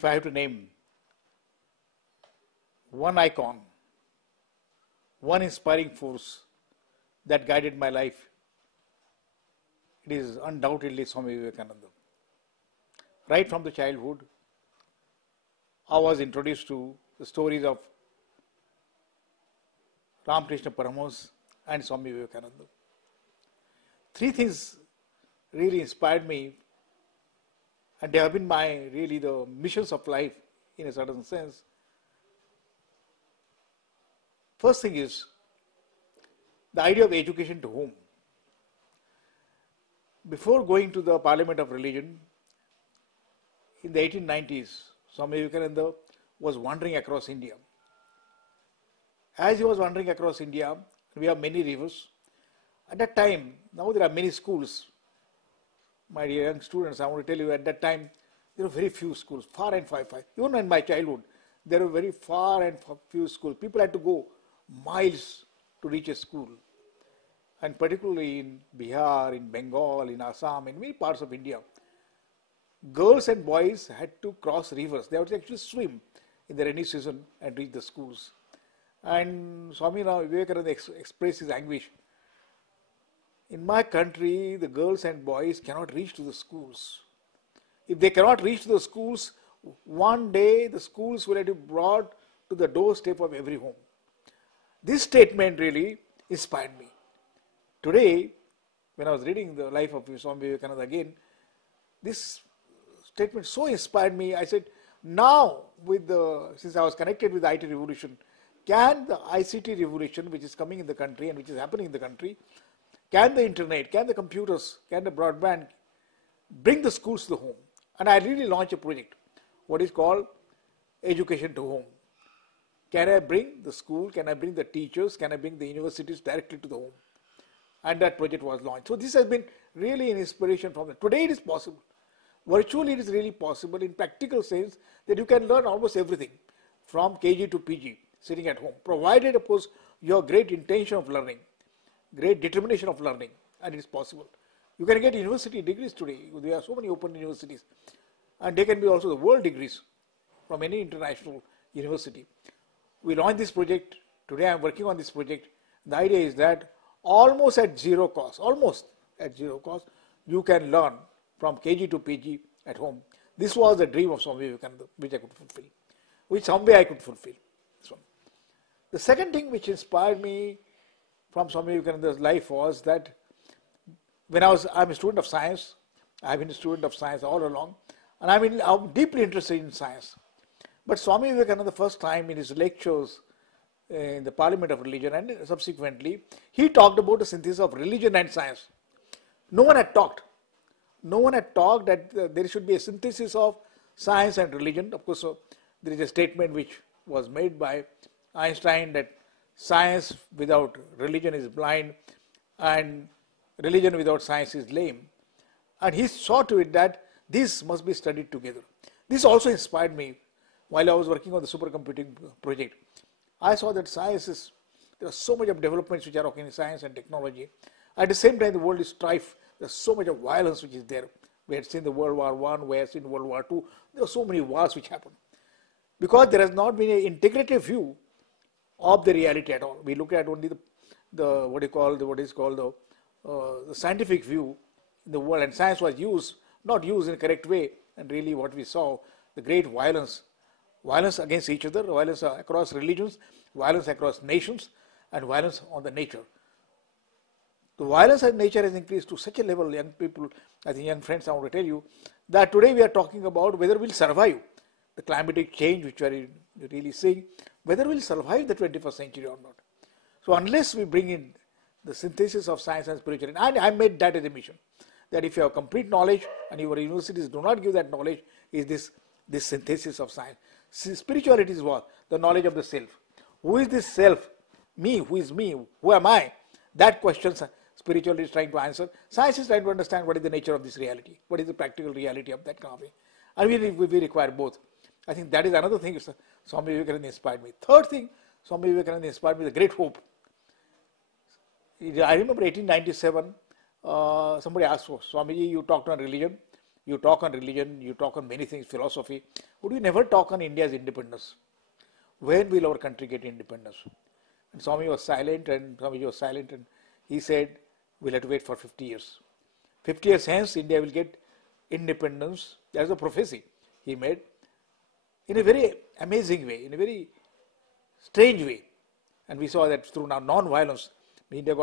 if I have to name one icon, one inspiring force that guided my life, it is undoubtedly Swami Vivekananda. Right from the childhood, I was introduced to the stories of Ramakrishna Paramahamsa and Swami Vivekananda. Three things really inspired me, and they have been really the missions of life in a certain sense. First thing is the idea of education to whom. Before going to the Parliament of Religion, in the 1890s, Swami Vivekananda was wandering across India. As he was wandering across India, we have many rivers. At that time, now there are many schools. My dear young students, I want to tell you, at that time, there were very few schools, far and far. Even in my childhood, there were very far and few schools. People had to go miles to reach a school. And particularly in Bihar, in Bengal, in Assam, in many parts of India, girls and boys had to cross rivers. They had to actually swim in the rainy season and reach the schools. And Swami Vivekananda expressed his anguish. In my country, the girls and boys cannot reach to the schools. If they cannot reach to the schools, one day the schools will have to be brought to the doorstep of every home. This statement really inspired me. Today, when I was reading the life of Swami Vivekananda again, this statement so inspired me. I said, now, since I was connected with the IT revolution, can the ICT revolution, which is coming in the country and which is happening in the country, can the internet, can the computers, can the broadband bring the schools to the home? And I really launched a project, what is called Education to Home. Can I bring the school, can I bring the teachers, can I bring the universities directly to the home? And that project was launched. So this has been really an inspiration from that. Today it is possible. Virtually it is really possible in practical sense that you can learn almost everything from KG to PG sitting at home, provided of course your great intention of learning, great determination of learning, and it is possible. You can get university degrees today. There are so many open universities, and they can be also the world degrees from any international university. We launched this project. Today I am working on this project. The idea is that almost at zero cost, you can learn from KG to PG at home. This was the dream of Swami Vivekananda, which I could fulfill, which someday I could fulfill. This one. The second thing which inspired me from Swami Vivekananda's life was that when I'm a student of science, I've been a student of science all along, and I'm deeply interested in science. But Swami Vivekananda, the first time in his lectures in the Parliament of Religion and subsequently, he talked about the synthesis of religion and science. No one had talked that there should be a synthesis of science and religion. Of course, there is a statement which was made by Einstein that science without religion is blind and religion without science is lame. And he saw to it that this must be studied together. This also inspired me while I was working on the supercomputing project. I saw that there are so much of developments which are occurring in science and technology. At the same time, the world is strife. There's so much of violence which is there. We had seen the World War I, we had seen World War II. There are so many wars which happen. Because there has not been an integrative view of the reality at all. We look at only the scientific view in the world, and science was not used in a correct way. And really what we saw, the great violence against each other, violence across religions, violence across nations, and violence on the nature. The violence on nature has increased to such a level, young people, I think young friends, I want to tell you, that today we are talking about whether we'll survive the climatic change which we are really seeing, whether we'll survive the 21st century or not. So unless we bring in the synthesis of science and spirituality, and I made that as a mission, that if you have complete knowledge and your universities do not give that knowledge, is this synthesis of science. Spirituality is what? The knowledge of the self. Who is this self? Me. Who is me? Who am I? That question spirituality is trying to answer. Science is trying to understand what is the nature of this reality. What is the practical reality of that kind of thing. And we require both. I think that is another thing Swami Vivekananda inspired me. Third thing, Swami Vivekananda inspired me, the great hope. I remember 1897, somebody asked, Swamiji, you talked on religion. you talk on religion, you talk on many things, philosophy, but you never talk on India's independence. When will our country get independence? And Swami was silent, and he said, we'll have to wait for 50 years. 50 years hence, India will get independence. That's a prophecy he made in a very amazing way, in a very strange way. And we saw that through now non-violence. India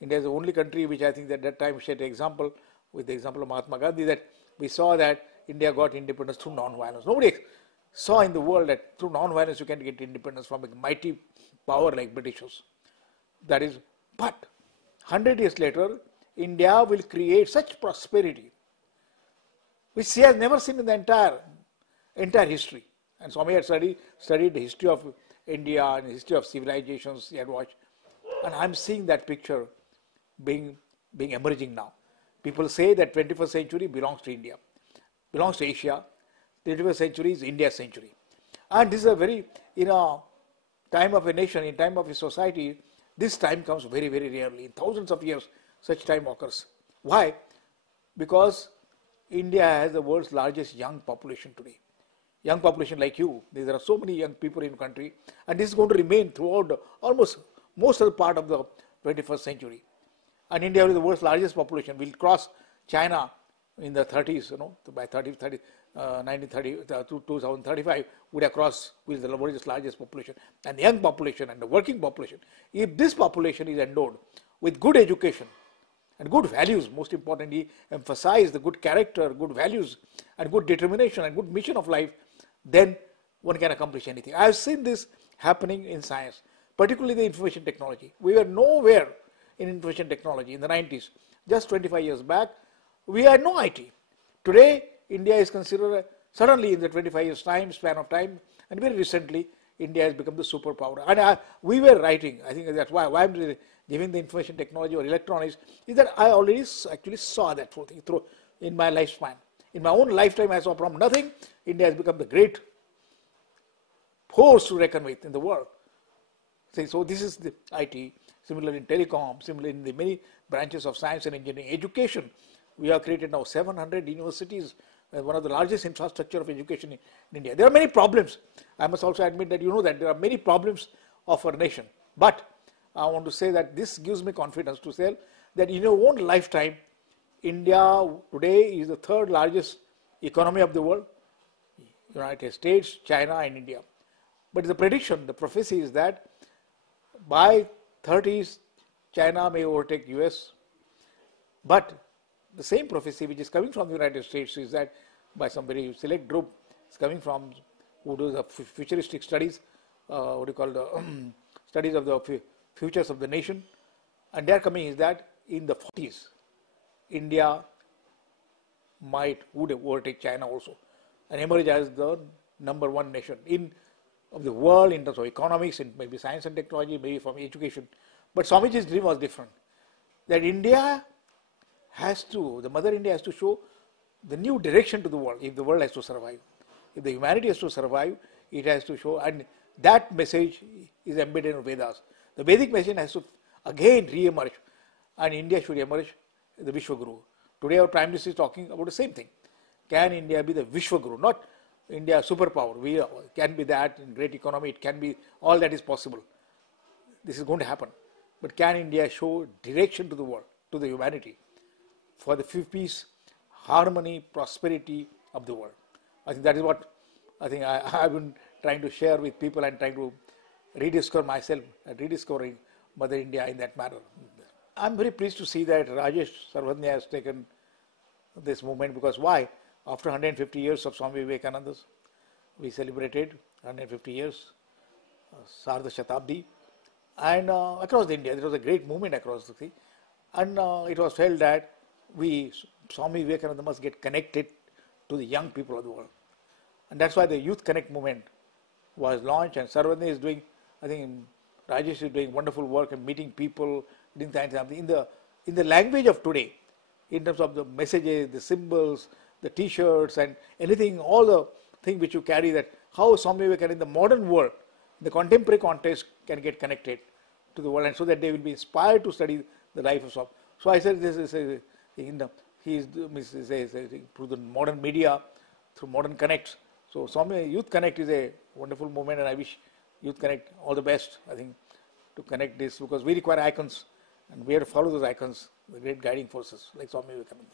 is the only country which I think that time set an example with the example of Mahatma Gandhi, that we saw that India got independence through non-violence. Nobody saw in the world that through non-violence you can get independence from a mighty power like Britishers. That is, but 100 years later, India will create such prosperity which she has never seen in the entire history. And Swami had studied the history of India and the history of civilizations he had watched. And I'm seeing that picture being emerging now. People say that 21st century belongs to India, belongs to Asia. 21st century is India's century. And this is a very, in a time of a nation, in time of a society, this time comes very, very rarely. In thousands of years, such time occurs. Why? Because India has the world's largest young population today. Young population like you. There are so many young people in the country, and this is going to remain throughout almost most of the part of the 21st century. And India, with the world's largest population, will cross China in the 30s, by 1930 to 2035, would have crossed with the world's largest population. And the young population and the working population, if this population is endowed with good education and good values, most importantly, emphasize the good character, good values, and good determination and good mission of life, then one can accomplish anything. I have seen this happening in science, particularly the information technology. We were nowhere in information technology in the 90s. Just 25 years back, we had no IT. Today, India is considered, suddenly in the 25 years span of time, and very recently, India has become the superpower. And we were writing, I think that's why I'm giving the information technology or electronics, is that I already actually saw that whole thing through in my lifespan. In my own lifetime, I saw from nothing, India has become the great force to reckon with in the world. So this is the IT, similarly in telecom, similarly in the many branches of science and engineering. Education, we have created now 700 universities, one of the largest infrastructure of education in India. There are many problems. I must also admit that you know that there are many problems of our nation. But I want to say that this gives me confidence to say that in your own lifetime, India today is the third largest economy of the world. United States, China and India. But the prediction, the prophecy is that by 30s, China may overtake US. But the same prophecy which is coming from the United States is that by some very select group, it's coming from who does the futuristic studies, studies of the futures of the nation. And their coming is that in the 40s, India would overtake China also and emerge as the number one nation of the world in terms of economics, in maybe science and technology, maybe from education. But Swamiji's dream was different. That India the Mother India has to show the new direction to the world if the world has to survive. If the humanity has to survive, it has to show, and that message is embedded in Vedas. The Vedic message has to again re-emerge, and India should emerge the Vishwaguru. Today our Prime Minister is talking about the same thing. Can India be the Vishwaguru? Not India superpower. We can be that in great economy. It can be, all that is possible. This is going to happen. But can India show direction to the world, to the humanity, for the peace, harmony, prosperity of the world? I think that is what I think I've been trying to share with people and trying to rediscover myself and rediscovering Mother India in that manner. I'm very pleased to see that Rajesh Sarvadnya has taken this movement, because why? After 150 years of Swami Vivekananda's, we celebrated 150 years, Sardha Shatabdi, and across India, there was a great movement across the thing, and it was felt that Swami Vivekananda must get connected to the young people of the world. And that's why the Youth Connect movement was launched, and Sarvadnya is doing, I think Rajesh is doing wonderful work and meeting people, doing something in the language of today, in terms of the messages, the symbols, the t-shirts and anything, all the things which you carry, that how Swami Vivekananda in the modern world, the contemporary context, can get connected to the world, and so that they will be inspired to study the life of Swami. So I said this is he is through the modern media, through modern connect. So Swami Youth Connect is a wonderful movement, and I wish Youth Connect all the best, I think, to connect this, because we require icons and we have to follow those icons, the great guiding forces like Swami Vivekananda.